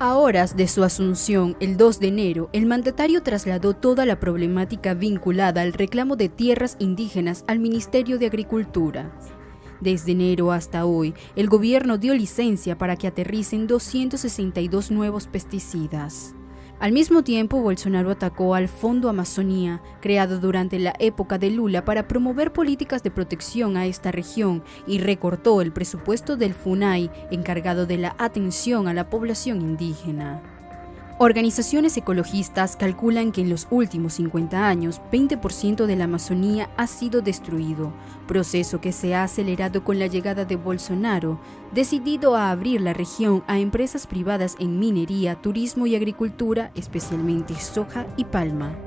A horas de su asunción, el 2 de enero, el mandatario trasladó toda la problemática vinculada al reclamo de tierras indígenas al Ministerio de Agricultura. Desde enero hasta hoy, el gobierno dio licencia para que aterricen 262 nuevos pesticidas. Al mismo tiempo, Bolsonaro atacó al Fondo Amazonía, creado durante la época de Lula para promover políticas de protección a esta región, y recortó el presupuesto del FUNAI, encargado de la atención a la población indígena. Organizaciones ecologistas calculan que en los últimos 50 años, 20% de la Amazonía ha sido destruido, proceso que se ha acelerado con la llegada de Bolsonaro, decidido a abrir la región a empresas privadas en minería, turismo y agricultura, especialmente soja y palma.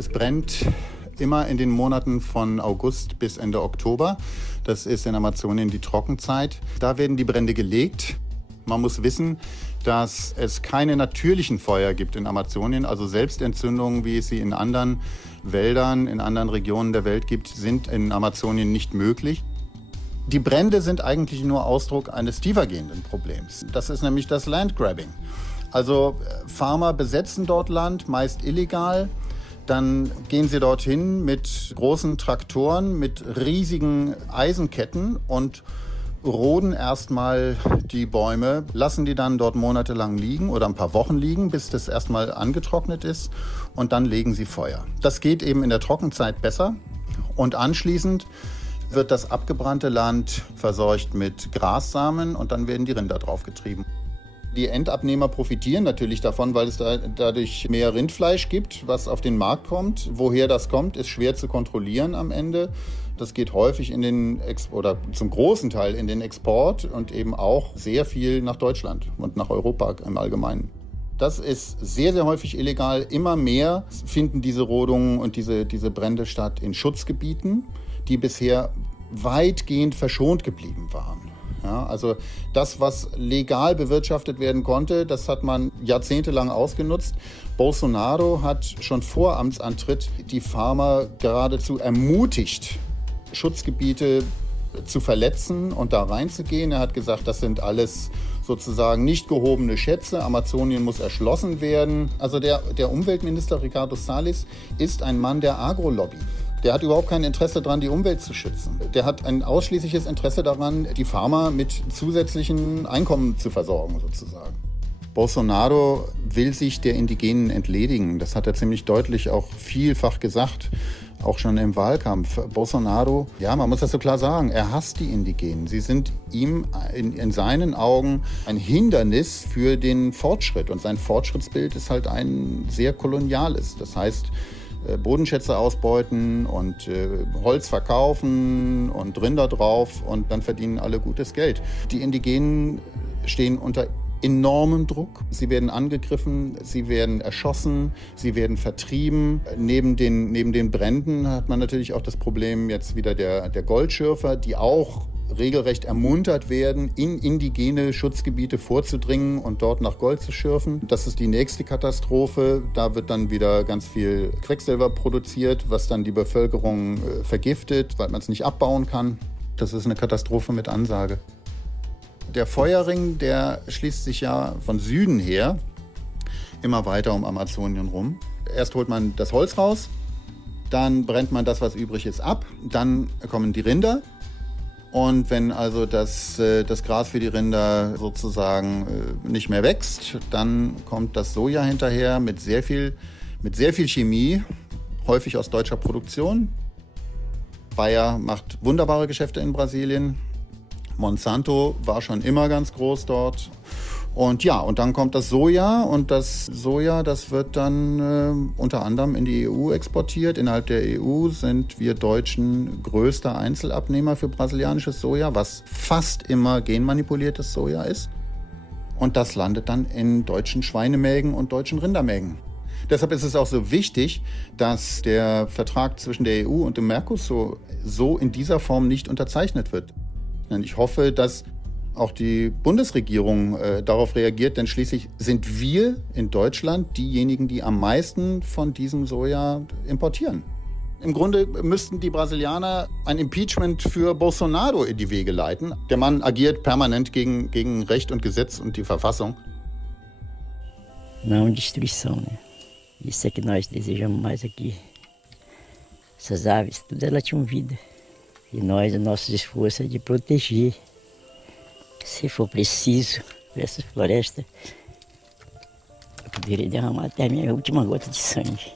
Es brennt immer in den Monaten von August bis Ende Oktober. Das ist in Amazonien die Trockenzeit. Da werden die Brände gelegt. Man muss wissen, dass es keine natürlichen Feuer gibt in Amazonien. Also Selbstentzündungen, wie es sie in anderen Wäldern, in anderen Regionen der Welt gibt, sind in Amazonien nicht möglich. Die Brände sind eigentlich nur Ausdruck eines tiefergehenden Problems. Das ist nämlich das Landgrabbing. Also Farmer besetzen dort Land, meist illegal. Dann gehen sie dorthin mit großen Traktoren, mit riesigen Eisenketten und roden erstmal die Bäume, lassen die dann dort monatelang liegen oder ein paar Wochen liegen, bis das erstmal angetrocknet ist, und dann legen sie Feuer. Das geht eben in der Trockenzeit besser, und anschließend wird das abgebrannte Land verseucht mit Grassamen und dann werden die Rinder draufgetrieben. Die Endabnehmer profitieren natürlich davon, weil es dadurch mehr Rindfleisch gibt, was auf den Markt kommt. Woher das kommt, ist schwer zu kontrollieren am Ende. Das geht häufig oder zum großen Teil in den Export und eben auch sehr viel nach Deutschland und nach Europa im Allgemeinen. Das ist sehr, sehr häufig illegal. Immer mehr finden diese Rodungen und diese Brände statt in Schutzgebieten, die bisher weitgehend verschont geblieben waren. Ja, also das, was legal bewirtschaftet werden konnte, das hat man jahrzehntelang ausgenutzt. Bolsonaro hat schon vor Amtsantritt die Farmer geradezu ermutigt, Schutzgebiete zu verletzen und da reinzugehen. Er hat gesagt, das sind alles sozusagen nicht gehobene Schätze. Amazonien muss erschlossen werden. Also der Umweltminister Ricardo Salles ist ein Mann der Agrolobby. Der hat überhaupt kein Interesse daran, die Umwelt zu schützen. Der hat ein ausschließliches Interesse daran, die Farmer mit zusätzlichen Einkommen zu versorgen, sozusagen. Bolsonaro will sich der Indigenen entledigen. Das hat er ziemlich deutlich auch vielfach gesagt, auch schon im Wahlkampf. Bolsonaro, ja, man muss das so klar sagen, er hasst die Indigenen. Sie sind ihm in seinen Augen ein Hindernis für den Fortschritt. Und sein Fortschrittsbild ist halt ein sehr koloniales. Das heißt, Bodenschätze ausbeuten und Holz verkaufen und Rinder drauf, und dann verdienen alle gutes Geld. Die Indigenen stehen unter enormem Druck. Sie werden angegriffen, sie werden erschossen, sie werden vertrieben. Neben den Bränden hat man natürlich auch das Problem jetzt wieder der Goldschürfer, die auch regelrecht ermuntert werden, in indigene Schutzgebiete vorzudringen und dort nach Gold zu schürfen. Das ist die nächste Katastrophe. Da wird dann wieder ganz viel Quecksilber produziert, was dann die Bevölkerung vergiftet, weil man es nicht abbauen kann. Das ist eine Katastrophe mit Ansage. Der Feuerring, der schließt sich ja von Süden her immer weiter um Amazonien rum. Erst holt man das Holz raus, dann brennt man das, was übrig ist, ab. Dann kommen die Rinder. Und wenn also das Gras für die Rinder sozusagen nicht mehr wächst, dann kommt das Soja hinterher mit sehr viel Chemie, häufig aus deutscher Produktion. Bayer macht wunderbare Geschäfte in Brasilien. Monsanto war schon immer ganz groß dort. Und ja, und dann kommt das Soja, und das Soja, das wird dann unter anderem in die EU exportiert. Innerhalb der EU sind wir Deutschen größter Einzelabnehmer für brasilianisches Soja, was fast immer genmanipuliertes Soja ist. Und das landet dann in deutschen Schweinemägen und deutschen Rindermägen. Deshalb ist es auch so wichtig, dass der Vertrag zwischen der EU und dem Mercosur so in dieser Form nicht unterzeichnet wird. Ich hoffe, dass auch die Bundesregierung darauf reagiert, denn schließlich sind wir in Deutschland diejenigen, die am meisten von diesem Soja importieren. Im Grunde müssten die Brasilianer ein Impeachment für Bolsonaro in die Wege leiten. Der Mann agiert permanent gegen Recht und Gesetz und die Verfassung. Não destruição, né? Isso é que nós desejamos mais aqui. Essas aves, tudo elas tinham vida. E nós, o nosso esforço é de proteger. Se for preciso, essa floresta, eu poderia derramar até a minha última gota de sangue.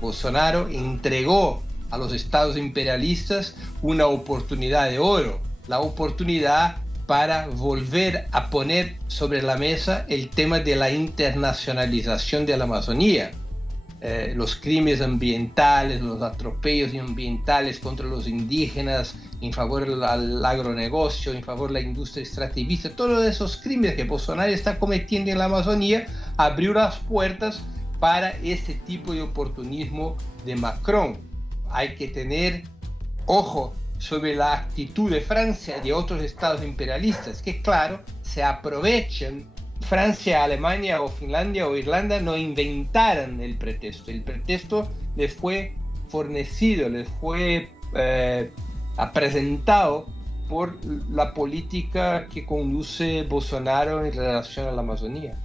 Bolsonaro entregó a los estados imperialistas una oportunidad de oro, la oportunidad para volver a poner sobre la mesa el tema de la internacionalización de la Amazonía. Los crímenes ambientales, los atropellos ambientales contra los indígenas, en favor del agronegocio, en favor de la industria extractivista, todos esos crímenes que Bolsonaro está cometiendo en la Amazonía, abrió las puertas para este tipo de oportunismo de Macron. Hay que tener ojo sobre la actitud de Francia y de otros estados imperialistas, que claro, se aprovechan. Francia, Alemania o Finlandia o Irlanda no inventaron el pretexto les fue fornecido, les fue presentado por la política que conduce Bolsonaro en relación a la Amazonía.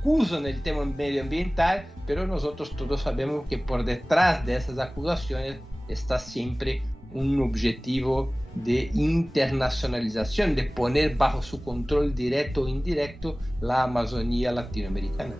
Acusan el tema medioambiental, pero nosotros todos sabemos que por detrás de esas acusaciones está siempre un objetivo de internacionalización, de poner bajo su control directo o indirecto la Amazonía latinoamericana.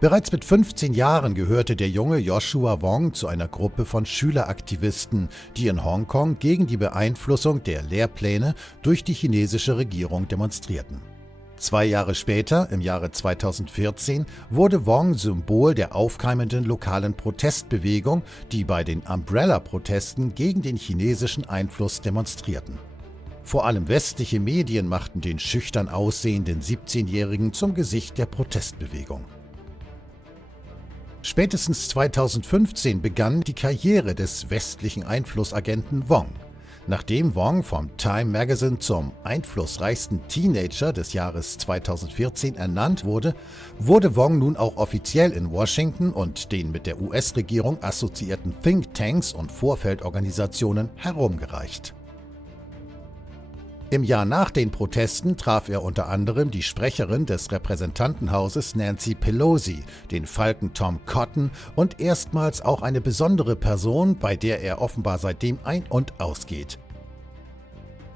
Bereits mit 15 Jahren gehörte der junge Joshua Wong zu einer Gruppe von Schüleraktivisten, die in Hongkong gegen die Beeinflussung der Lehrpläne durch die chinesische Regierung demonstrierten. 2 Jahre später, im Jahre 2014, wurde Wong Symbol der aufkeimenden lokalen Protestbewegung, die bei den Umbrella-Protesten gegen den chinesischen Einfluss demonstrierten. Vor allem westliche Medien machten den schüchtern aussehenden 17-Jährigen zum Gesicht der Protestbewegung. Spätestens 2015 begann die Karriere des westlichen Einflussagenten Wong. Nachdem Wong vom Time Magazine zum einflussreichsten Teenager des Jahres 2014 ernannt wurde, wurde Wong nun auch offiziell in Washington und den mit der US-Regierung assoziierten Thinktanks und Vorfeldorganisationen herumgereicht. Im Jahr nach den Protesten traf er unter anderem die Sprecherin des Repräsentantenhauses Nancy Pelosi, den Falken Tom Cotton und erstmals auch eine besondere Person, bei der er offenbar seitdem ein- und ausgeht.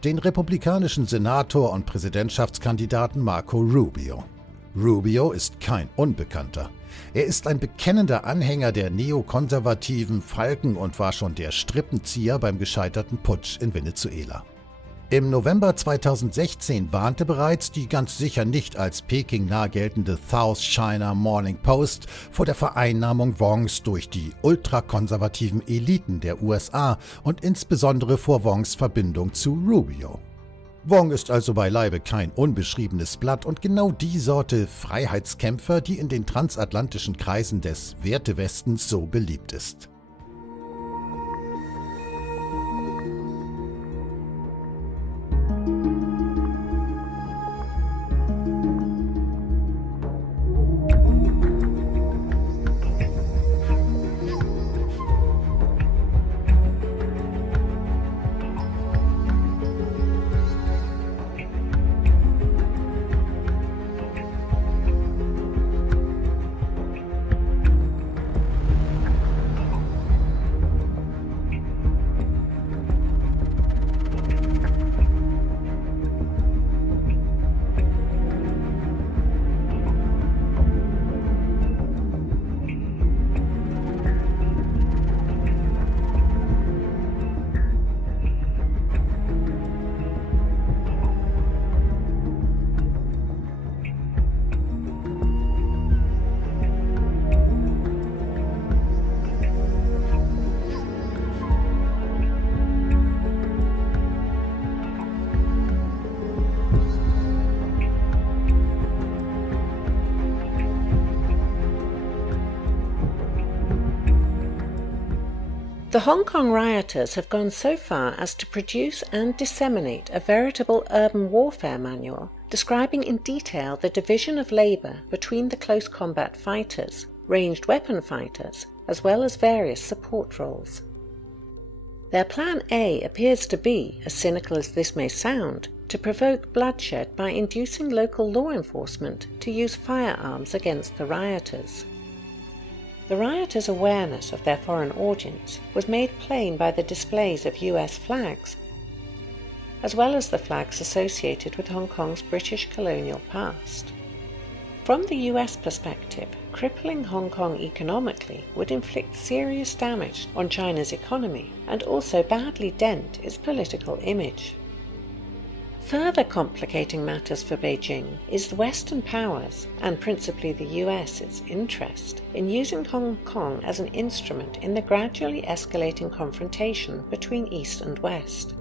den republikanischen Senator und Präsidentschaftskandidaten Marco Rubio. Rubio ist kein Unbekannter. Er ist ein bekennender Anhänger der neokonservativen Falken und war schon der Strippenzieher beim gescheiterten Putsch in Venezuela. Im November 2016 warnte bereits die ganz sicher nicht als Peking nahe geltende South China Morning Post vor der Vereinnahmung Wongs durch die ultrakonservativen Eliten der USA und insbesondere vor Wongs Verbindung zu Rubio. Wong ist also beileibe kein unbeschriebenes Blatt und genau die Sorte Freiheitskämpfer, die in den transatlantischen Kreisen des Wertewestens so beliebt ist. The Hong Kong rioters have gone so far as to produce and disseminate a veritable urban warfare manual describing in detail the division of labour between the close combat fighters, ranged weapon fighters, as well as various support roles. Their plan A appears to be, as cynical as this may sound, to provoke bloodshed by inducing local law enforcement to use firearms against the rioters. The rioters' awareness of their foreign audience was made plain by the displays of US flags, as well as the flags associated with Hong Kong's British colonial past. From the US perspective, crippling Hong Kong economically would inflict serious damage on China's economy and also badly dent its political image. Further complicating matters for Beijing is the Western powers, and principally the US's interest, in using Hong Kong as an instrument in the gradually escalating confrontation between East and West.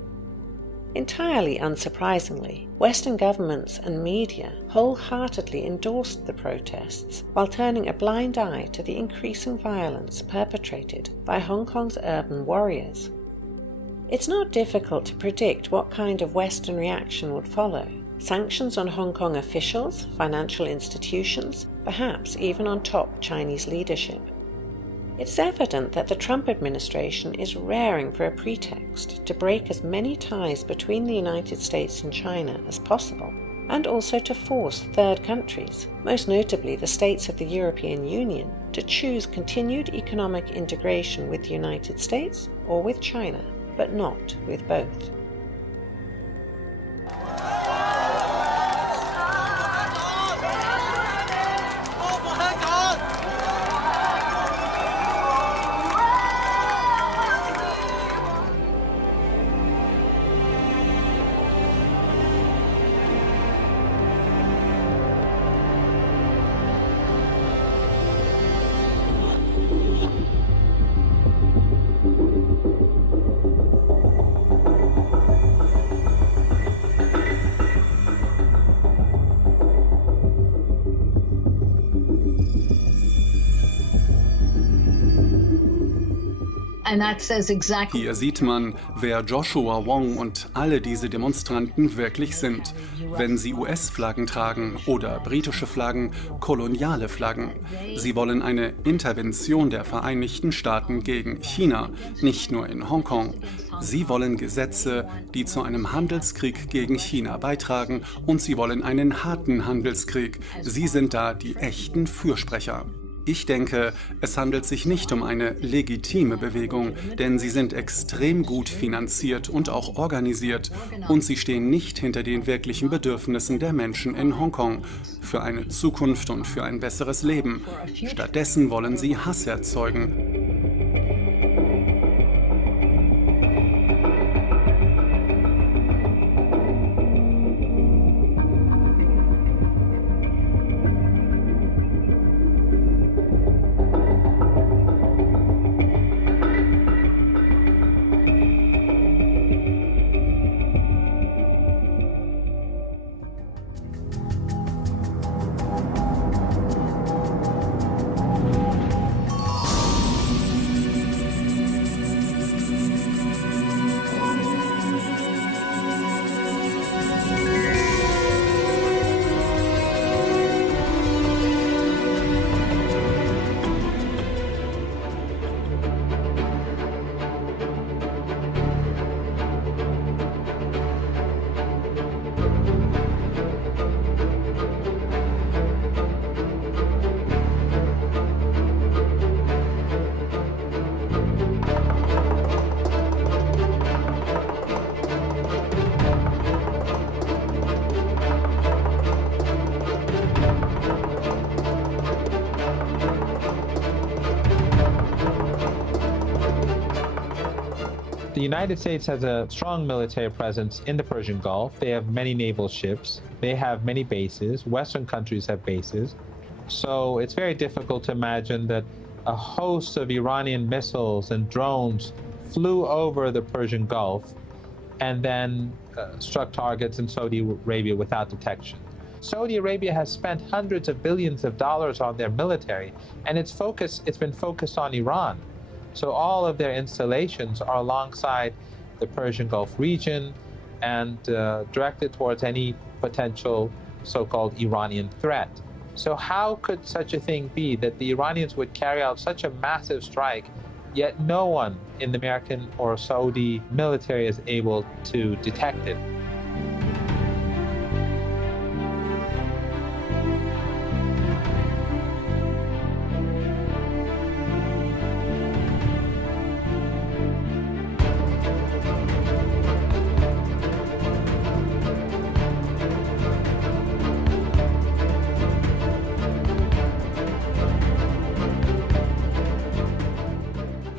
Entirely unsurprisingly, Western governments and media wholeheartedly endorsed the protests while turning a blind eye to the increasing violence perpetrated by Hong Kong's urban warriors. It's not difficult to predict what kind of Western reaction would follow. Sanctions on Hong Kong officials, financial institutions, perhaps even on top Chinese leadership. It's evident that the Trump administration is raring for a pretext to break as many ties between the United States and China as possible, and also to force third countries, most notably the states of the European Union, to choose continued economic integration with the United States or with China, but not with both. Hier sieht man, wer Joshua Wong und alle diese Demonstranten wirklich sind. Wenn sie US-Flaggen tragen oder britische Flaggen, koloniale Flaggen. Sie wollen eine Intervention der Vereinigten Staaten gegen China, nicht nur in Hongkong. Sie wollen Gesetze, die zu einem Handelskrieg gegen China beitragen, und sie wollen einen harten Handelskrieg. Sie sind da die echten Fürsprecher. Ich denke, es handelt sich nicht um eine legitime Bewegung, denn sie sind extrem gut finanziert und auch organisiert und sie stehen nicht hinter den wirklichen Bedürfnissen der Menschen in Hongkong für eine Zukunft und für ein besseres Leben. Stattdessen wollen sie Hass erzeugen. The United States has a strong military presence in the Persian Gulf. They have many naval ships. They have many bases. Western countries have bases. So it's very difficult to imagine that a host of Iranian missiles and drones flew over the Persian Gulf and then struck targets in Saudi Arabia without detection. Saudi Arabia has spent hundreds of billions of dollars on their military, and it's been focused on Iran. So all of their installations are alongside the Persian Gulf region and directed towards any potential so-called Iranian threat. So how could such a thing be that the Iranians would carry out such a massive strike, yet no one in the American or Saudi military is able to detect it?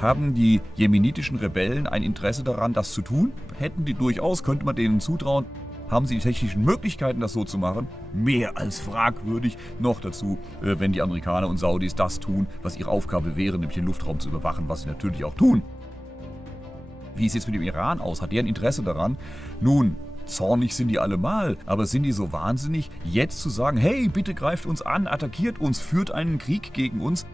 Haben die jemenitischen Rebellen ein Interesse daran, das zu tun? Hätten die durchaus, könnte man denen zutrauen. Haben sie die technischen Möglichkeiten, das so zu machen? Mehr als fragwürdig. Noch dazu, wenn die Amerikaner und Saudis das tun, was ihre Aufgabe wäre, nämlich den Luftraum zu überwachen, was sie natürlich auch tun. Wie sieht es mit dem Iran aus? Hat der ein Interesse daran? Nun, zornig sind die allemal, aber sind die so wahnsinnig, jetzt zu sagen, hey, bitte greift uns an, attackiert uns, führt einen Krieg gegen uns?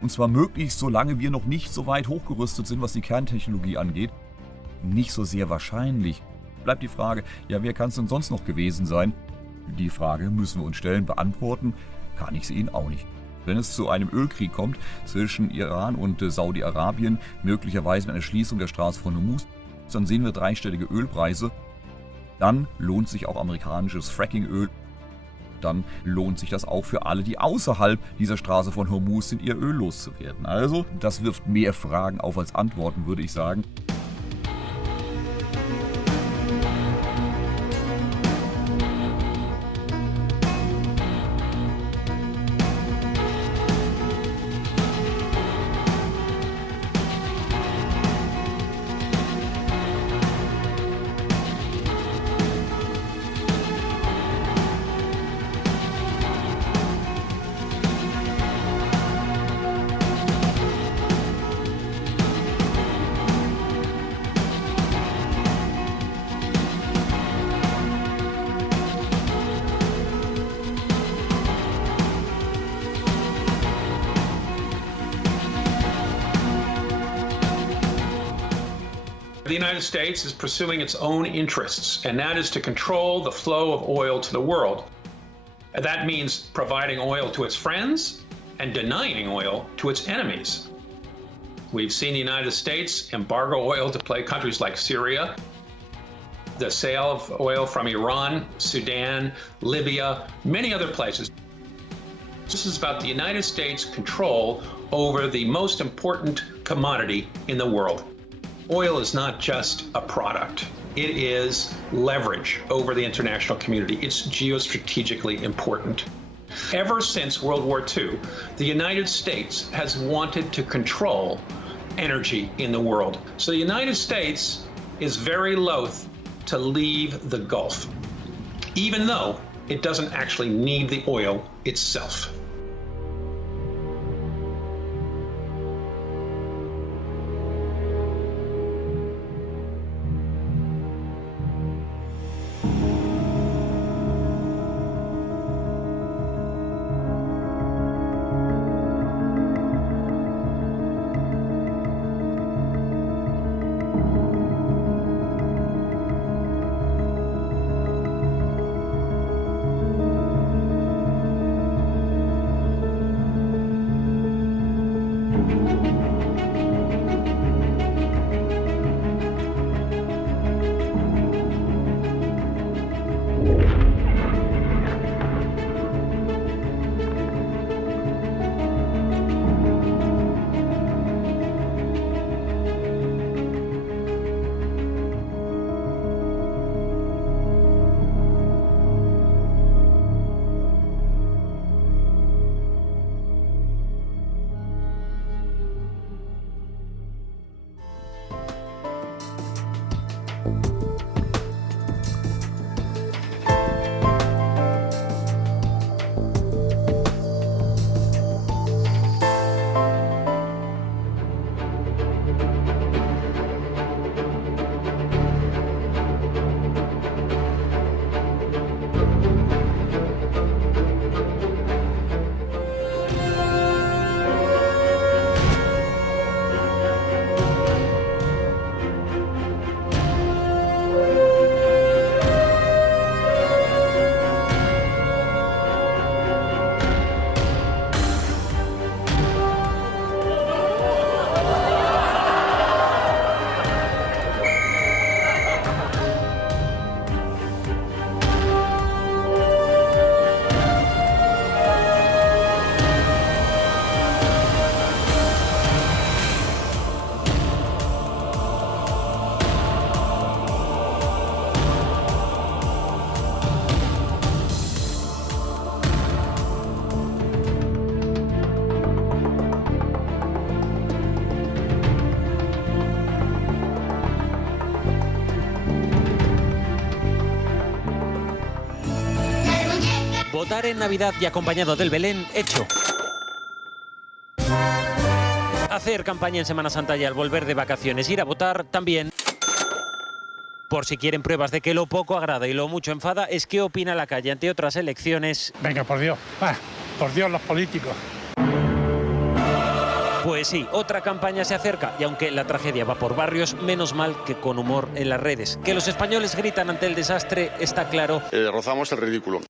Und zwar möglichst, solange wir noch nicht so weit hochgerüstet sind, was die Kerntechnologie angeht. Nicht so sehr wahrscheinlich. Bleibt die Frage, ja, wer kann es denn sonst noch gewesen sein? Die Frage müssen wir uns stellen, beantworten kann ich sie Ihnen auch nicht. Wenn es zu einem Ölkrieg kommt zwischen Iran und Saudi-Arabien, möglicherweise mit einer Schließung der Straße von Hormuz, dann sehen wir dreistellige Ölpreise. Dann lohnt sich auch amerikanisches Frackingöl. Dann lohnt sich das auch für alle, die außerhalb dieser Straße von Hormuz sind, ihr Öl loszuwerden. Also, das wirft mehr Fragen auf als Antworten, würde ich sagen. The United States is pursuing its own interests, and that is to control the flow of oil to the world. And that means providing oil to its friends and denying oil to its enemies. We've seen the United States embargo oil to countries like Syria, the sale of oil from Iran, Sudan, Libya, many other places. This is about the United States' control over the most important commodity in the world. Oil is not just a product. It is leverage over the international community. It's geostrategically important. Ever since World War II, the United States has wanted to control energy in the world. So the United States is very loath to leave the Gulf, even though it doesn't actually need the oil itself. Votar en Navidad y acompañado del Belén, hecho. Hacer campaña en Semana Santa y al volver de vacaciones, ir a votar también. Por si quieren pruebas de que lo poco agrada y lo mucho enfada, es qué opina la calle ante otras elecciones. Venga, por Dios, los políticos. Pues sí, otra campaña se acerca y aunque la tragedia va por barrios, menos mal que con humor en las redes. Que los españoles gritan ante el desastre está claro. Rozamos el ridículo.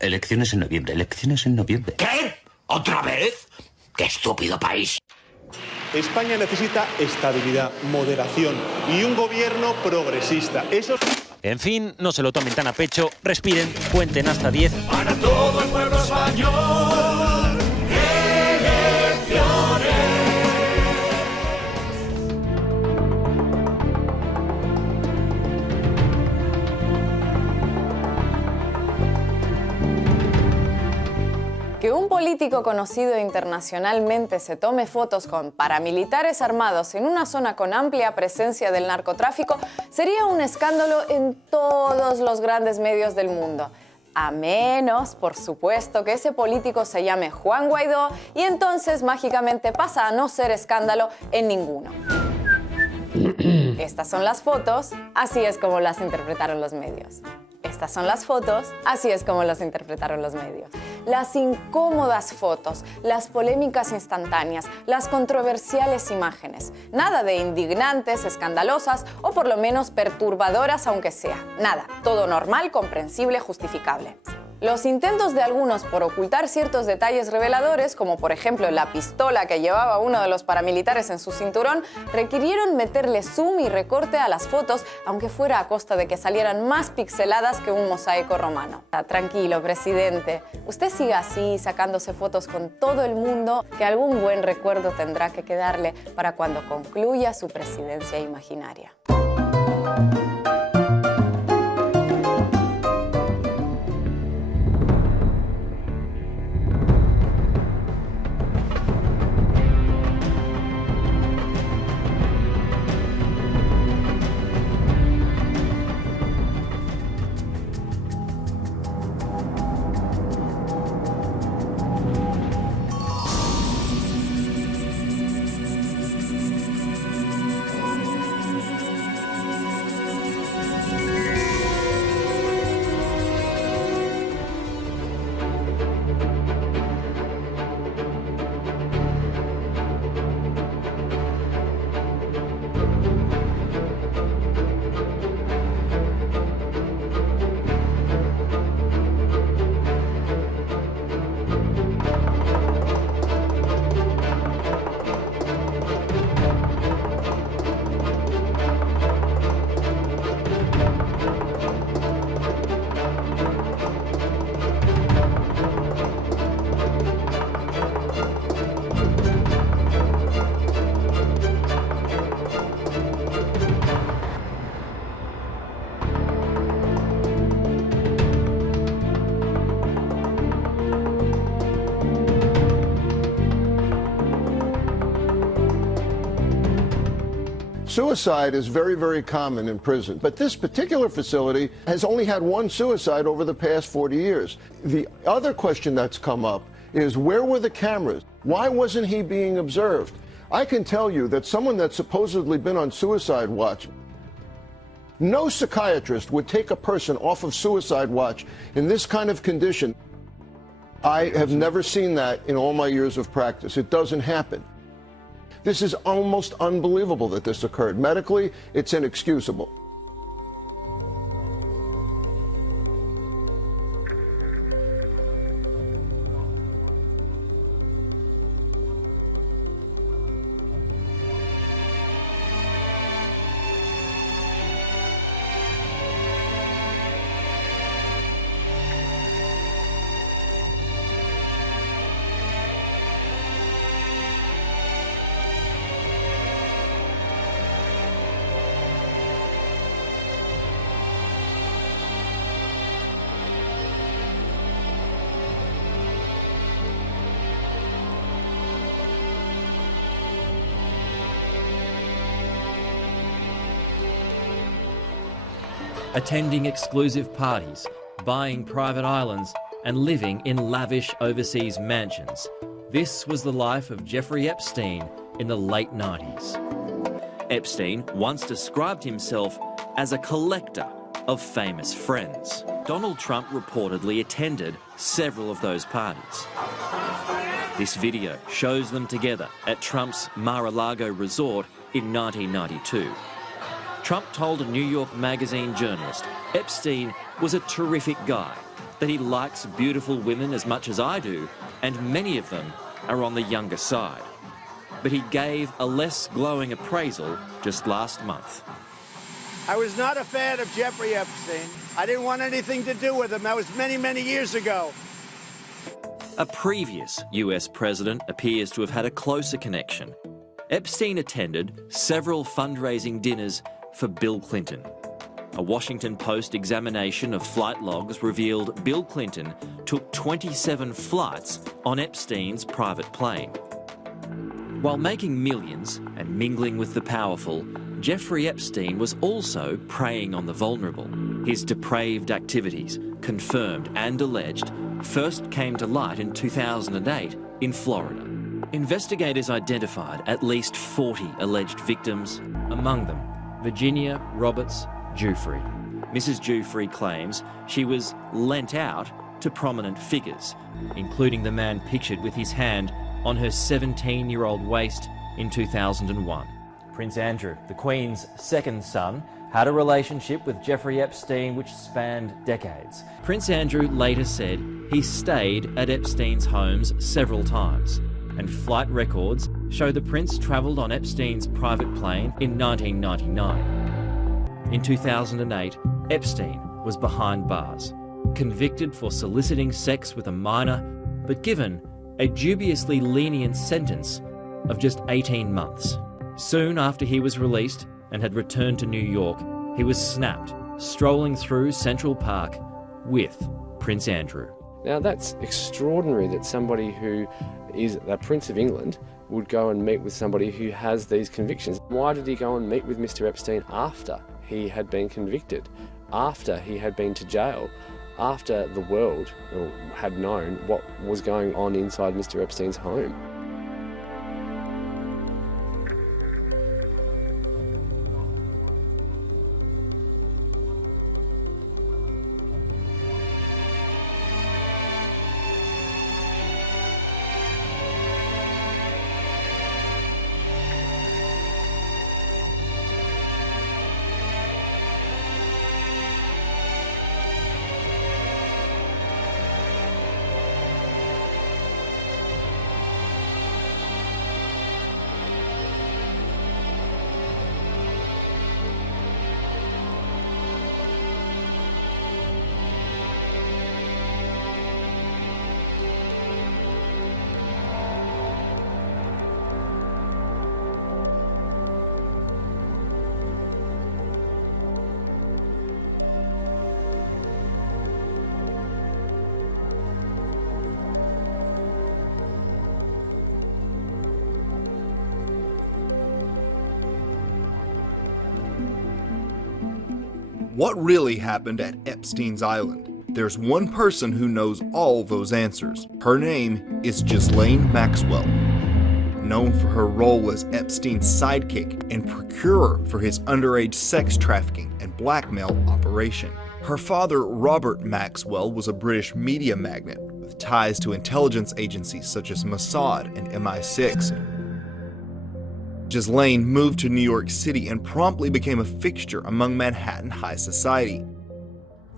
Elecciones en noviembre, elecciones en noviembre. ¿Qué? ¿Otra vez? ¡Qué estúpido país! España necesita estabilidad, moderación y un gobierno progresista. Eso... En fin, no se lo tomen tan a pecho, respiren, cuenten hasta 10. Para todo el pueblo español, elecciones. Que un político conocido internacionalmente se tome fotos con paramilitares armados en una zona con amplia presencia del narcotráfico sería un escándalo en todos los grandes medios del mundo. A menos, por supuesto, que ese político se llame Juan Guaidó y entonces mágicamente pasa a no ser escándalo en ninguno. Estas son las fotos, así es como las interpretaron los medios. Estas son las fotos, así es como las interpretaron los medios. Las incómodas fotos, las polémicas instantáneas, las controversiales imágenes. Nada de indignantes, escandalosas o por lo menos perturbadoras aunque sea. Nada, todo normal, comprensible, justificable. Los intentos de algunos por ocultar ciertos detalles reveladores, como por ejemplo la pistola que llevaba uno de los paramilitares en su cinturón, requirieron meterle zoom y recorte a las fotos, aunque fuera a costa de que salieran más pixeladas que un mosaico romano. Tranquilo, presidente. Usted siga así, sacándose fotos con todo el mundo, que algún buen recuerdo tendrá que quedarle para cuando concluya su presidencia imaginaria. Suicide is very, very common in prison, but this particular facility has only had one suicide over the past 40 years. The other question that's come up is, where were the cameras? Why wasn't he being observed? I can tell you that someone that's supposedly been on suicide watch, no psychiatrist would take a person off of suicide watch in this kind of condition. I have never seen that in all my years of practice. It doesn't happen. This is almost unbelievable that this occurred. Medically, it's inexcusable. Attending exclusive parties, buying private islands, and living in lavish overseas mansions. This was the life of Jeffrey Epstein in the late 90s. Epstein once described himself as a collector of famous friends. Donald Trump reportedly attended several of those parties. This video shows them together at Trump's Mar-a-Lago resort in 1992. Trump told a New York Magazine journalist Epstein was a terrific guy, that he likes beautiful women as much as I do, and many of them are on the younger side. But he gave a less glowing appraisal just last month. I was not a fan of Jeffrey Epstein. I didn't want anything to do with him. That was many, many years ago. A previous US president appears to have had a closer connection. Epstein attended several fundraising dinners for Bill Clinton. A Washington Post examination of flight logs revealed Bill Clinton took 27 flights on Epstein's private plane. While making millions and mingling with the powerful, Jeffrey Epstein was also preying on the vulnerable. His depraved activities, confirmed and alleged, first came to light in 2008 in Florida. Investigators identified at least 40 alleged victims, among them Virginia Roberts Giuffre. Mrs. Giuffre claims she was lent out to prominent figures, including the man pictured with his hand on her 17-year-old waist in 2001. Prince Andrew, the Queen's second son, had a relationship with Jeffrey Epstein which spanned decades. Prince Andrew later said he stayed at Epstein's homes several times, and flight records show the prince travelled on Epstein's private plane in 1999. In 2008, Epstein was behind bars, convicted for soliciting sex with a minor, but given a dubiously lenient sentence of just 18 months. Soon after he was released and had returned to New York, he was snapped strolling through Central Park with Prince Andrew. Now that's extraordinary that somebody who is a Prince of England would go and meet with somebody who has these convictions. Why did he go and meet with Mr. Epstein after he had been convicted, after he had been to jail, after the world had known what was going on inside Mr. Epstein's home? What really happened at Epstein's Island? There's one person who knows all those answers. Her name is Ghislaine Maxwell. Known for her role as Epstein's sidekick and procurer for his underage sex trafficking and blackmail operation. Her father, Robert Maxwell, was a British media magnate with ties to intelligence agencies such as Mossad and MI6. Ghislaine moved to New York City and promptly became a fixture among Manhattan high society.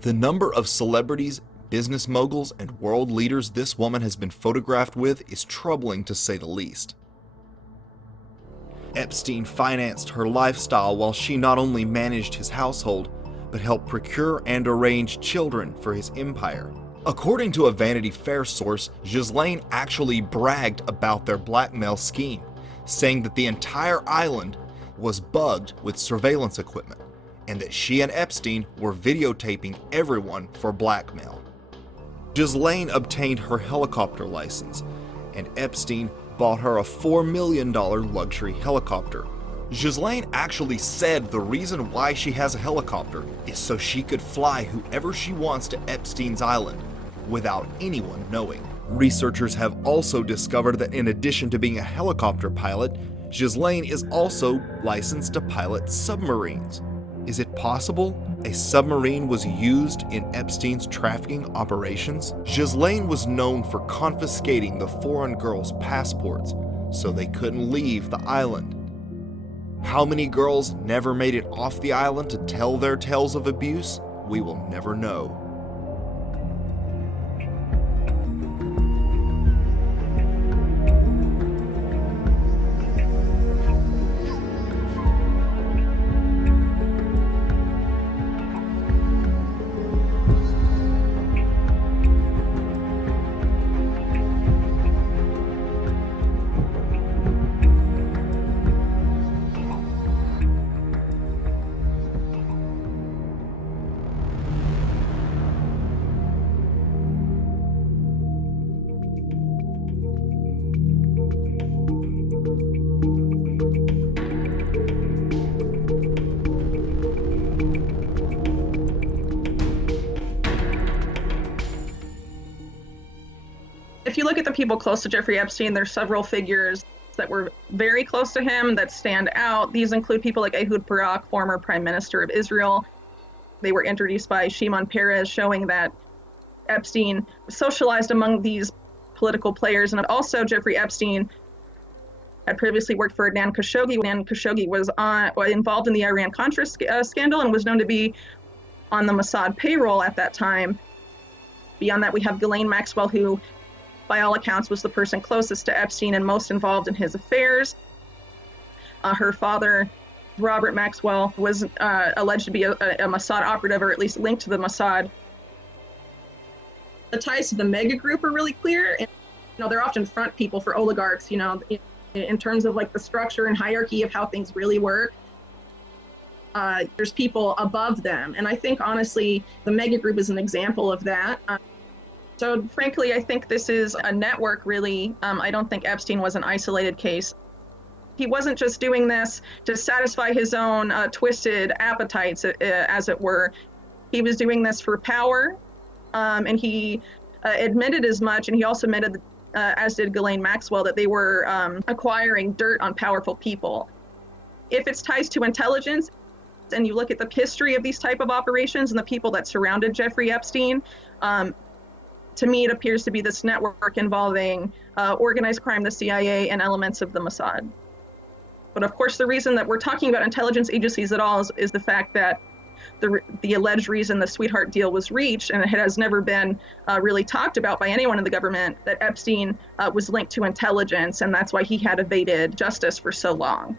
The number of celebrities, business moguls, and world leaders this woman has been photographed with is troubling to say the least. Epstein financed her lifestyle while she not only managed his household, but helped procure and arrange children for his empire. According to a Vanity Fair source, Ghislaine actually bragged about their blackmail scheme, saying that the entire island was bugged with surveillance equipment, and that she and Epstein were videotaping everyone for blackmail. Ghislaine obtained her helicopter license, and Epstein bought her a $4 million luxury helicopter. Ghislaine actually said the reason why she has a helicopter is so she could fly whoever she wants to Epstein's Island without anyone knowing. Researchers have also discovered that in addition to being a helicopter pilot, Ghislaine is also licensed to pilot submarines. Is it possible a submarine was used in Epstein's trafficking operations? Ghislaine was known for confiscating the foreign girls' passports so they couldn't leave the island. How many girls never made it off the island to tell their tales of abuse? We will never know. If you look at the people close to Jeffrey Epstein, there's several figures that were very close to him that stand out. These include people like Ehud Barak, former Prime Minister of Israel. They were introduced by Shimon Peres, showing that Epstein socialized among these political players. And also Jeffrey Epstein had previously worked for Adnan Khashoggi. Adnan Khashoggi was involved in the Iran-Contra scandal and was known to be on the Mossad payroll at that time. Beyond that, we have Ghislaine Maxwell, who, by all accounts, was the person closest to Epstein and most involved in his affairs. Her father, Robert Maxwell, was alleged to be a Mossad operative, or at least linked to the Mossad. The ties to the mega group are really clear. And, they're often front people for oligarchs, in terms of like the structure and hierarchy of how things really work. There's people above them. And I think, honestly, the mega group is an example of that. So frankly, I think this is a network, really. I don't think Epstein was an isolated case. He wasn't just doing this to satisfy his own twisted appetites, as it were. He was doing this for power, and he admitted as much, and he also admitted, as did Ghislaine Maxwell, that they were acquiring dirt on powerful people. If it's ties to intelligence, and you look at the history of these type of operations and the people that surrounded Jeffrey Epstein, to me it appears to be this network involving organized crime, the CIA, and elements of the Mossad. But of course, the reason that we're talking about intelligence agencies at all is the fact that the alleged reason the sweetheart deal was reached, and it has never been really talked about by anyone in the government, that Epstein was linked to intelligence, and that's why he had evaded justice for so long.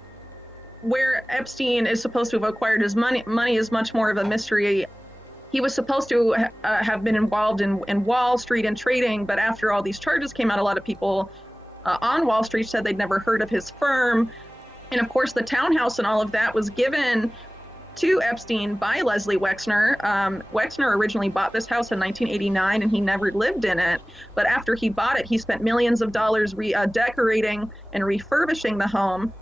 Where Epstein is supposed to have acquired his money is much more of a mystery. He was supposed to have been involved in Wall Street and trading, but after all these charges came out, a lot of people on Wall Street said they'd never heard of his firm. And of course, the townhouse and all of that was given to Epstein by Leslie Wexner. Wexner originally bought this house in 1989, and he never lived in it. But after he bought it, he spent millions of dollars decorating and refurbishing the home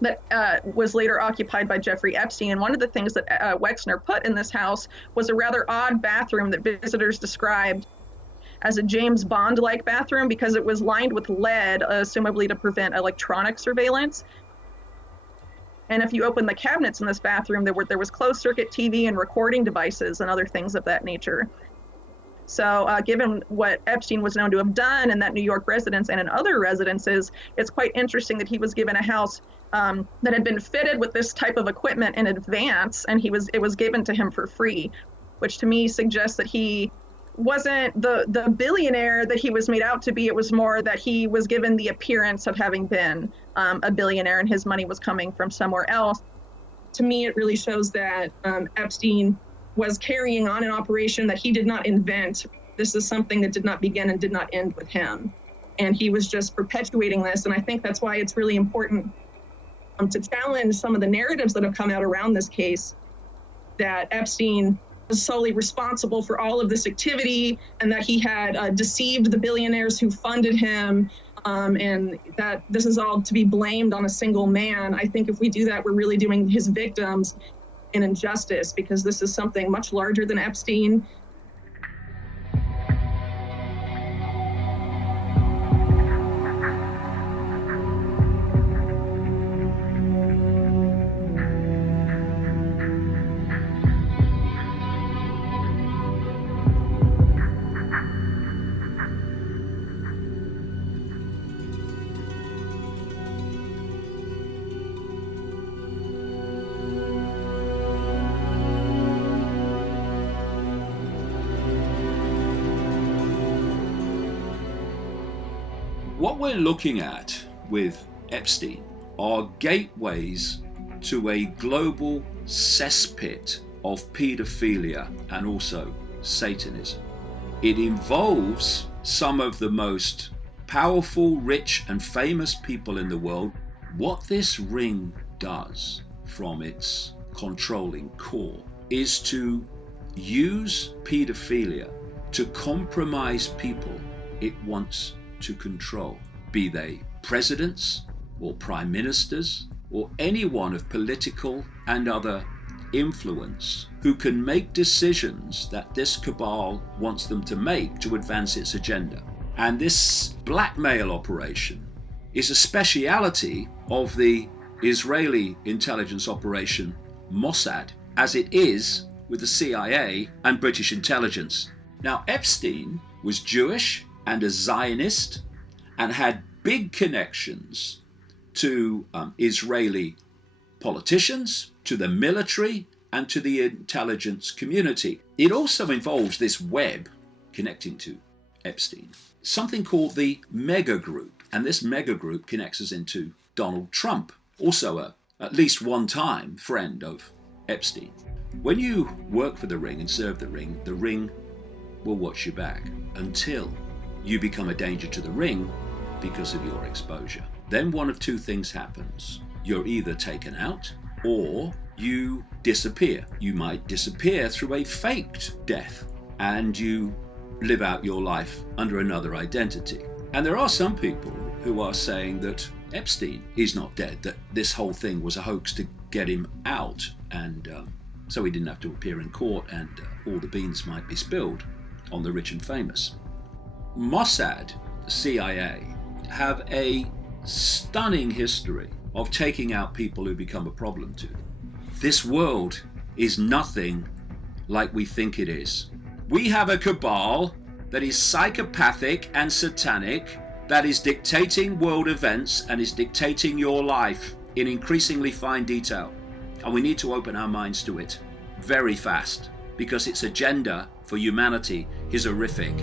that was later occupied by Jeffrey Epstein. And one of the things that Wexner put in this house was a rather odd bathroom that visitors described as a James Bond-like bathroom because it was lined with lead, assumably to prevent electronic surveillance. And if you open the cabinets in this bathroom, there was closed-circuit TV and recording devices and other things of that nature. So given what Epstein was known to have done in that New York residence and in other residences, it's quite interesting that he was given a house that had been fitted with this type of equipment in advance, and it was given to him for free, which to me suggests that he wasn't the billionaire that he was made out to be. It was more that he was given the appearance of having been a billionaire, and his money was coming from somewhere else. To me, it really shows that Epstein was carrying on an operation that he did not invent. This is something that did not begin and did not end with him. And he was just perpetuating this. And I think that's why it's really important to challenge some of the narratives that have come out around this case, that Epstein was solely responsible for all of this activity and that he had deceived the billionaires who funded him, and that this is all to be blamed on a single man. I think if we do that, we're really doing his victims an injustice, because this is something much larger than Epstein. What we're looking at with Epstein are gateways to a global cesspit of paedophilia and also Satanism. It involves some of the most powerful, rich, and famous people in the world. What this ring does from its controlling core is to use paedophilia to compromise people it wants to control, be they presidents or prime ministers or anyone of political and other influence who can make decisions that this cabal wants them to make to advance its agenda. And this blackmail operation is a speciality of the Israeli intelligence operation Mossad, as it is with the CIA and British intelligence. Now, Epstein was Jewish and a Zionist and had big connections to Israeli politicians, to the military, and to the intelligence community. It also involves this web connecting to Epstein, something called the mega group, and this mega group connects us into Donald Trump, also at least one time friend of Epstein. When you work for the ring and serve the ring will watch you back until you become a danger to the ring because of your exposure. Then one of two things happens. You're either taken out or you disappear. You might disappear through a faked death and you live out your life under another identity. And there are some people who are saying that Epstein is not dead, that this whole thing was a hoax to get him out, and so he didn't have to appear in court and all the beans might be spilled on the rich and famous. Mossad, the CIA, have a stunning history of taking out people who become a problem to them. This world is nothing like we think it is. We have a cabal that is psychopathic and satanic, that is dictating world events and is dictating your life in increasingly fine detail. And we need to open our minds to it very fast, because its agenda for humanity is horrific.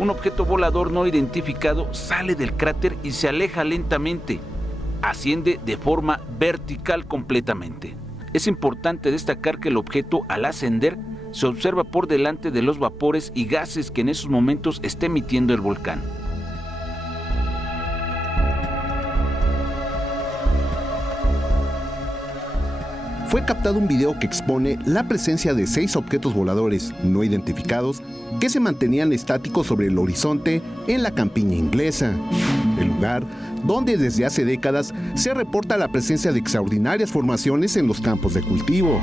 Un objeto volador no identificado sale del cráter y se aleja lentamente. Asciende de forma vertical completamente. Es importante destacar que el objeto, al ascender, se observa por delante de los vapores y gases que en esos momentos está emitiendo el volcán. Fue captado un video que expone la presencia de 6 objetos voladores no identificados que se mantenían estáticos sobre el horizonte en la campiña inglesa, el lugar donde desde hace décadas se reporta la presencia de extraordinarias formaciones en los campos de cultivo.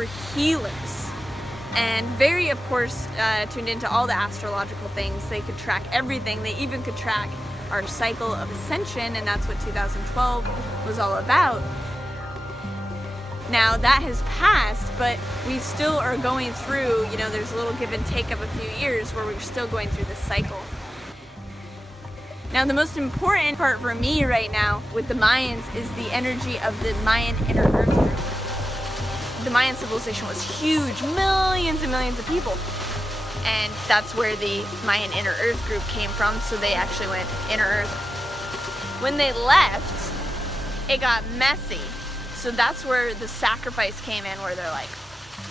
were healers. And very, of course, tuned into all the astrological things. They could track everything. They even could track our cycle of ascension, and that's what 2012 was all about. Now that has passed, but we still are going through, you know, there's a little give and take of a few years where we're still going through this cycle. Now the most important part for me right now with the Mayans is the energy of the Mayan inner earth group. The Mayan civilization was huge, millions and millions of people. And that's where the Mayan inner earth group came from, so they actually went inner earth. When they left, it got messy. So that's where the sacrifice came in, where they're like,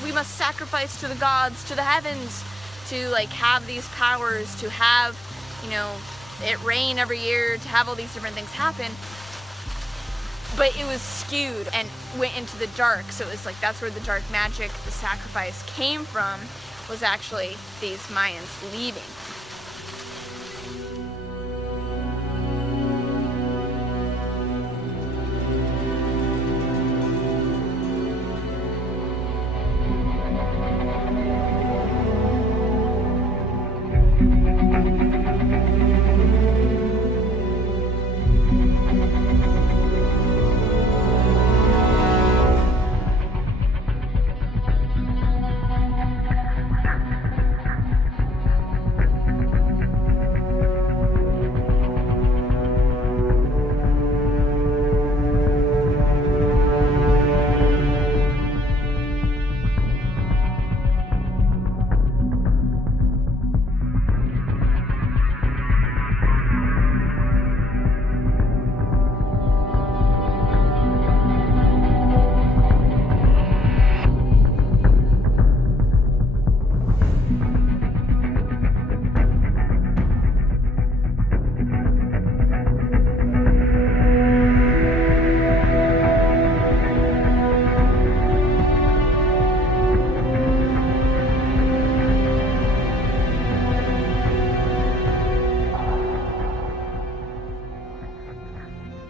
we must sacrifice to the gods, to the heavens, to like have these powers, to have, you know, it rain every year, to have all these different things happen. But it was skewed and went into the dark. So it was like, that's where the dark magic, the sacrifice came from, was actually these Mayans leaving.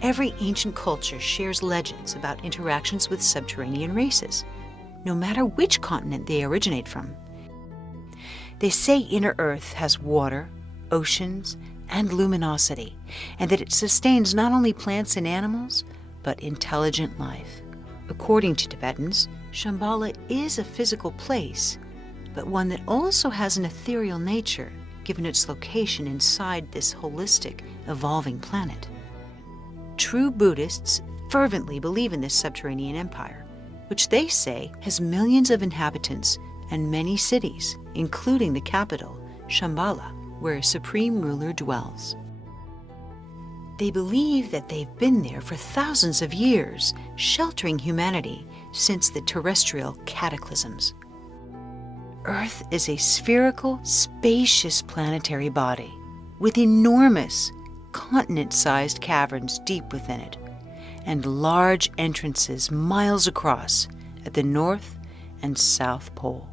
Every ancient culture shares legends about interactions with subterranean races, no matter which continent they originate from. They say inner Earth has water, oceans, and luminosity, and that it sustains not only plants and animals, but intelligent life. According to Tibetans, Shambhala is a physical place, but one that also has an ethereal nature, given its location inside this holistic, evolving planet. True Buddhists fervently believe in this subterranean empire, which they say has millions of inhabitants and many cities, including the capital, Shambhala, where a supreme ruler dwells. They believe that they've been there for thousands of years, sheltering humanity since the terrestrial cataclysms. Earth is a spherical, spacious planetary body with enormous, continent-sized caverns deep within it, and large entrances miles across at the North and South Pole.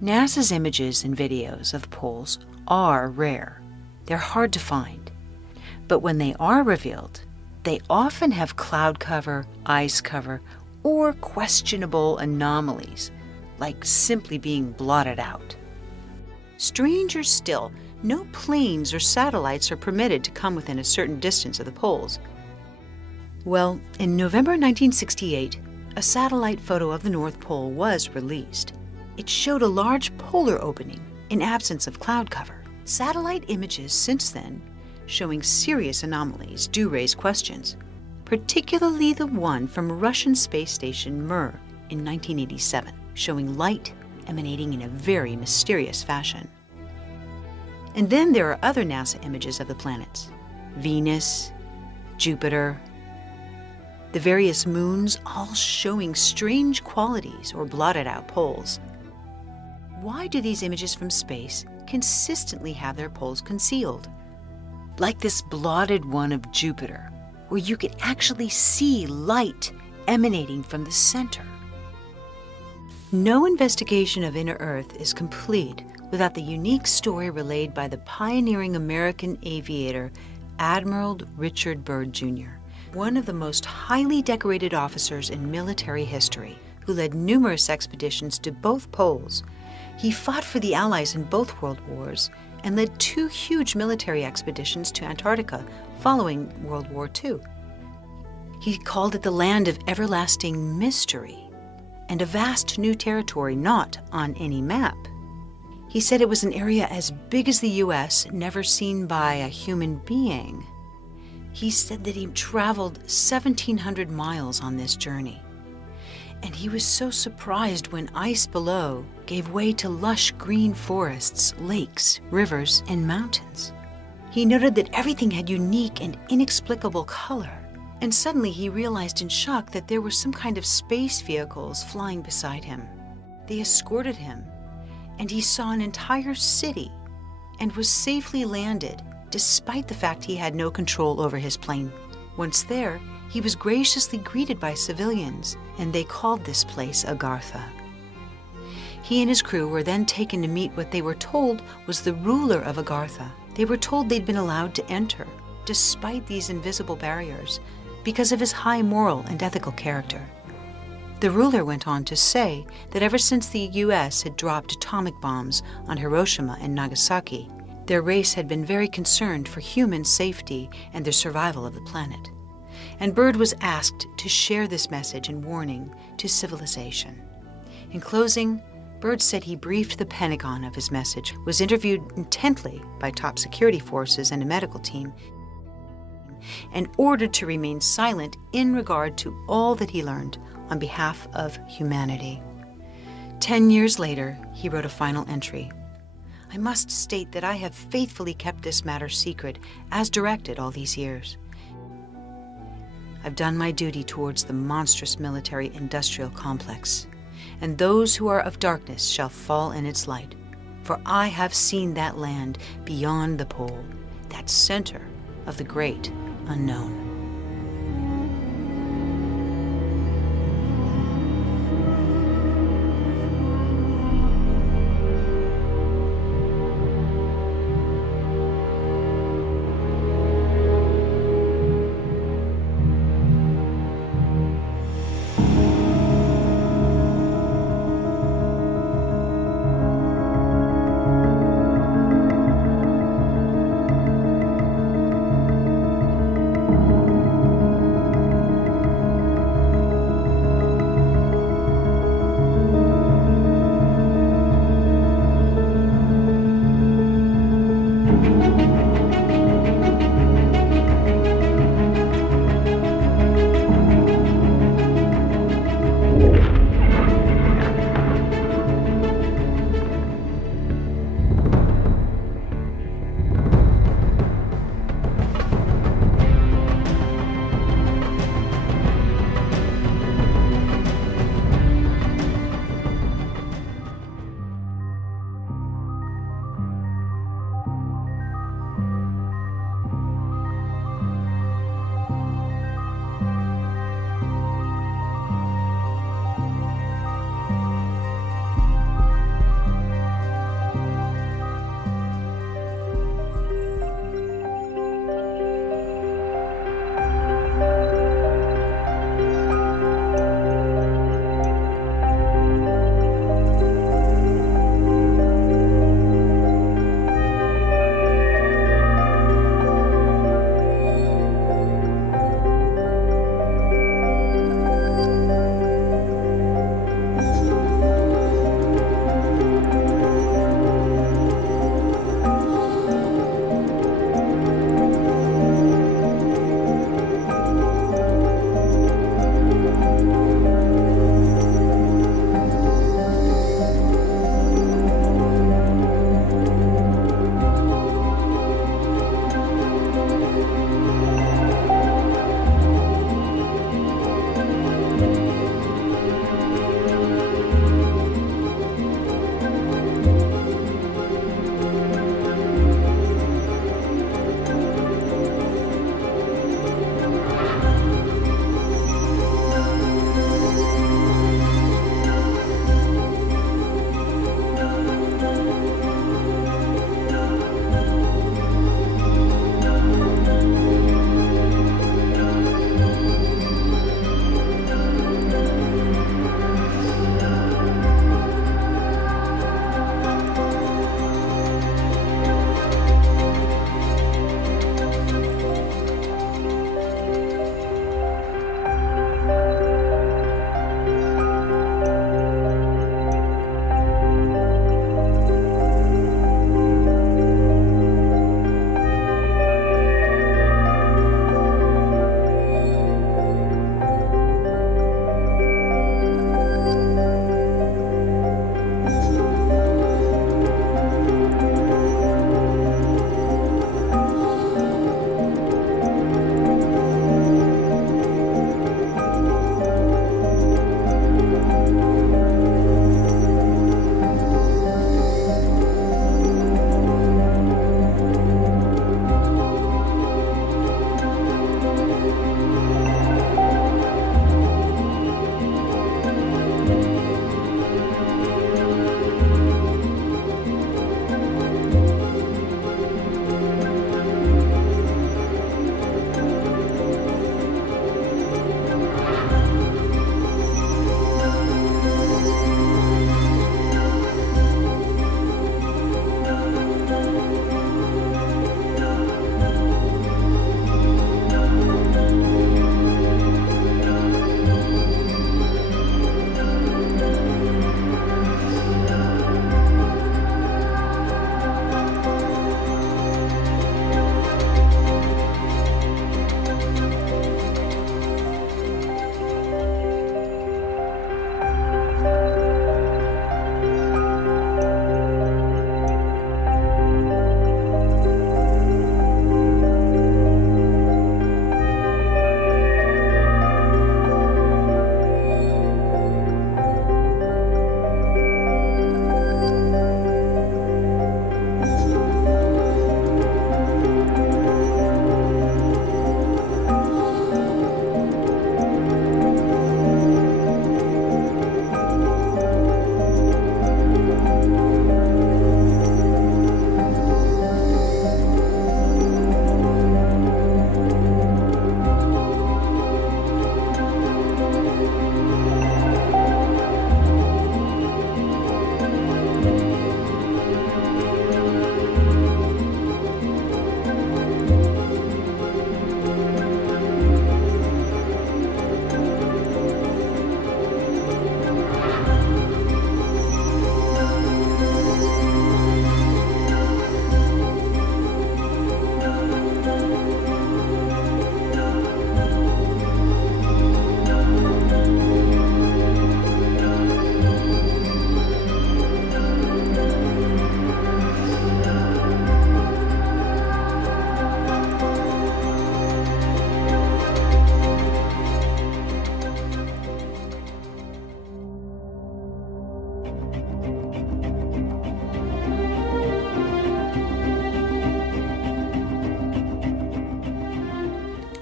NASA's images and videos of the poles are rare. They're hard to find. But when they are revealed, they often have cloud cover, ice cover, or questionable anomalies, like simply being blotted out. Stranger still, no planes or satellites are permitted to come within a certain distance of the poles. Well, in November 1968, a satellite photo of the North Pole was released. It showed a large polar opening in absence of cloud cover. Satellite images since then, showing serious anomalies, do raise questions, particularly the one from Russian space station Mir in 1987, showing light emanating in a very mysterious fashion. And then there are other NASA images of the planets: Venus, Jupiter, the various moons, all showing strange qualities or blotted out poles. Why do these images from space consistently have their poles concealed? Like this blotted one of Jupiter, where you can actually see light emanating from the center. No investigation of inner Earth is complete without the unique story relayed by the pioneering American aviator Admiral Richard Byrd Jr., one of the most highly decorated officers in military history, who led numerous expeditions to both poles. He fought for the Allies in both World Wars and led 2 huge military expeditions to Antarctica following World War II. He called it the land of everlasting mystery and a vast new territory not on any map. He said it was an area as big as the U.S., never seen by a human being. He said that he traveled 1,700 miles on this journey. And he was so surprised when ice below gave way to lush green forests, lakes, rivers, and mountains. He noted that everything had unique and inexplicable color. And suddenly he realized in shock that there were some kind of space vehicles flying beside him. They escorted him, and he saw an entire city and was safely landed despite the fact he had no control over his plane. Once there, he was graciously greeted by civilians, and they called this place Agartha. He and his crew were then taken to meet what they were told was the ruler of Agartha. They were told they'd been allowed to enter, despite these invisible barriers, because of his high moral and ethical character. The ruler went on to say that ever since the U.S. had dropped atomic bombs on Hiroshima and Nagasaki, their race had been very concerned for human safety and the survival of the planet. And Byrd was asked to share this message and warning to civilization. In closing, Byrd said he briefed the Pentagon of his message, was interviewed intently by top security forces and a medical team, and ordered to remain silent in regard to all that he learned on behalf of humanity. 10 years later, he wrote a final entry. I must state that I have faithfully kept this matter secret, as directed all these years. I've done my duty towards the monstrous military-industrial complex, and those who are of darkness shall fall in its light, for I have seen that land beyond the pole, that center of the great unknown.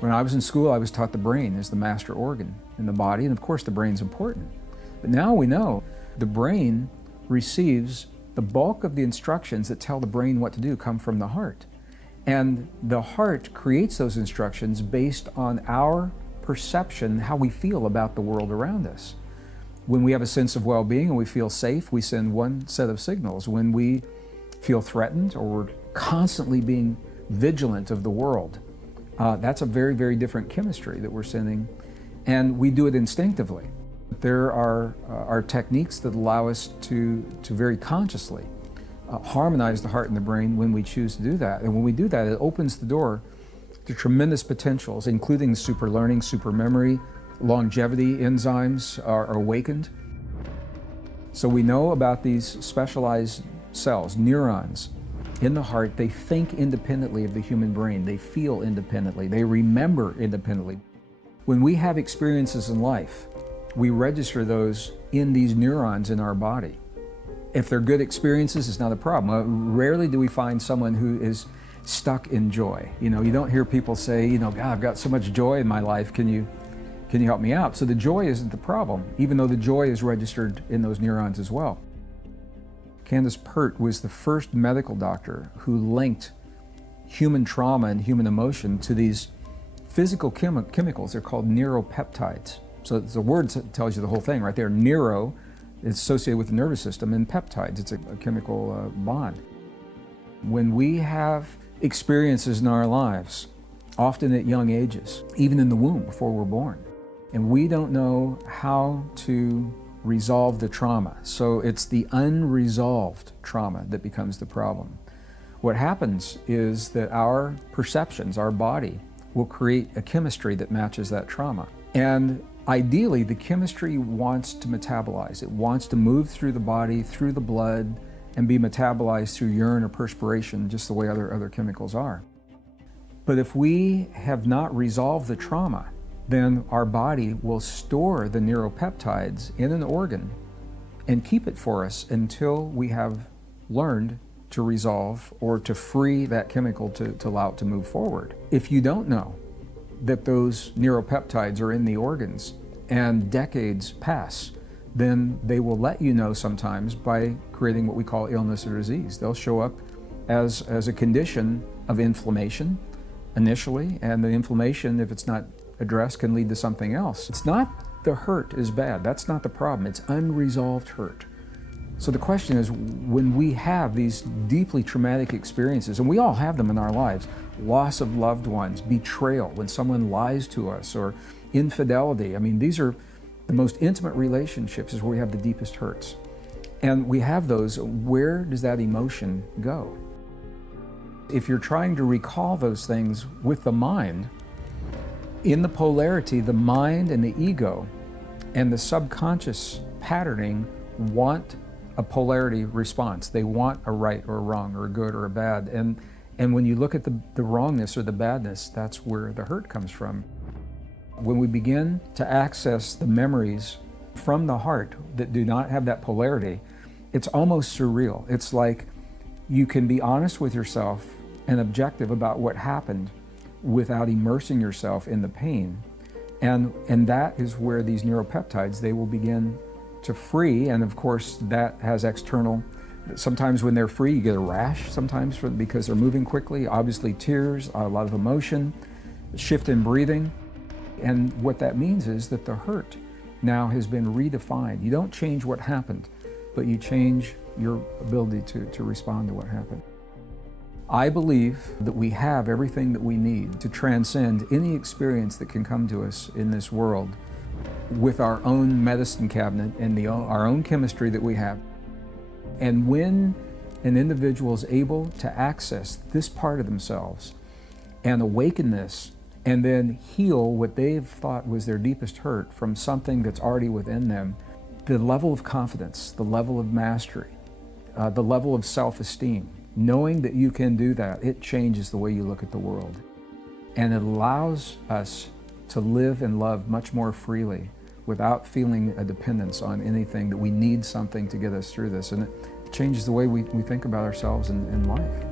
When I was in school, I was taught the brain is the master organ in the body, and of course the brain's important. But now we know the brain receives the bulk of the instructions that tell the brain what to do come from the heart. And the heart creates those instructions based on our perception, how we feel about the world around us. When we have a sense of well-being and we feel safe, we send one set of signals. When we feel threatened or we're constantly being vigilant of the world, that's a very, very different chemistry that we're sending, and we do it instinctively. There are techniques that allow us to very consciously harmonize the heart and the brain when we choose to do that. And when we do that, it opens the door to tremendous potentials, including super learning, super memory, longevity enzymes are awakened. So we know about these specialized cells, neurons in the heart. They think independently of the human brain. They feel independently. They remember independently. When we have experiences in life, we register those in these neurons in our body. If they're good experiences, it's not a problem. Rarely do we find someone who is stuck in joy. You know, you don't hear people say, you know, God, I've got so much joy in my life. Can you help me out? So the joy isn't the problem, even though the joy is registered in those neurons as well. Candace Pert was the first medical doctor who linked human trauma and human emotion to these physical chemicals. They're called neuropeptides. So the word tells you the whole thing right there. Neuro is associated with the nervous system, and peptides, it's a chemical bond. When we have experiences in our lives, often at young ages, even in the womb before we're born, and we don't know how to resolve the trauma. So it's the unresolved trauma that becomes the problem. What happens is that our perceptions, our body, will create a chemistry that matches that trauma. And ideally, the chemistry wants to metabolize. It wants to move through the body, through the blood, and be metabolized through urine or perspiration, just the way other chemicals are. But if we have not resolved the trauma, then our body will store the neuropeptides in an organ and keep it for us until we have learned to resolve or to free that chemical to allow it to move forward. If you don't know that those neuropeptides are in the organs and decades pass, then they will let you know sometimes by creating what we call illness or disease. They'll show up as a condition of inflammation initially, and the inflammation, if it's not addressed, can lead to something else. It's not the hurt is bad. That's not the problem. It's unresolved hurt. So the question is, when we have these deeply traumatic experiences, and we all have them in our lives, loss of loved ones, betrayal, when someone lies to us, or infidelity. I mean, these are the most intimate relationships is where we have the deepest hurts. And we have those. Where does that emotion go? If you're trying to recall those things with the mind, in the polarity, the mind and the ego and the subconscious patterning want a polarity response. They want a right or a wrong or a good or a bad. And when you look at the wrongness or the badness, that's where the hurt comes from. When we begin to access the memories from the heart that do not have that polarity, it's almost surreal. It's like you can be honest with yourself and objective about what happened without immersing yourself in the pain. And that is where these neuropeptides, they will begin to free. And of course, that has external, sometimes when they're free, you get a rash sometimes because they're moving quickly. Obviously tears, a lot of emotion, shift in breathing. And what that means is that the hurt now has been redefined. You don't change what happened, but you change your ability to respond to what happened. I believe that we have everything that we need to transcend any experience that can come to us in this world with our own medicine cabinet and our own chemistry that we have. And when an individual is able to access this part of themselves and awaken this, and then heal what they've thought was their deepest hurt from something that's already within them, the level of confidence, the level of mastery, the level of self-esteem, knowing that you can do that, it changes the way you look at the world. And it allows us to live and love much more freely without feeling a dependence on anything, that we need something to get us through this. And it changes the way we think about ourselves in life.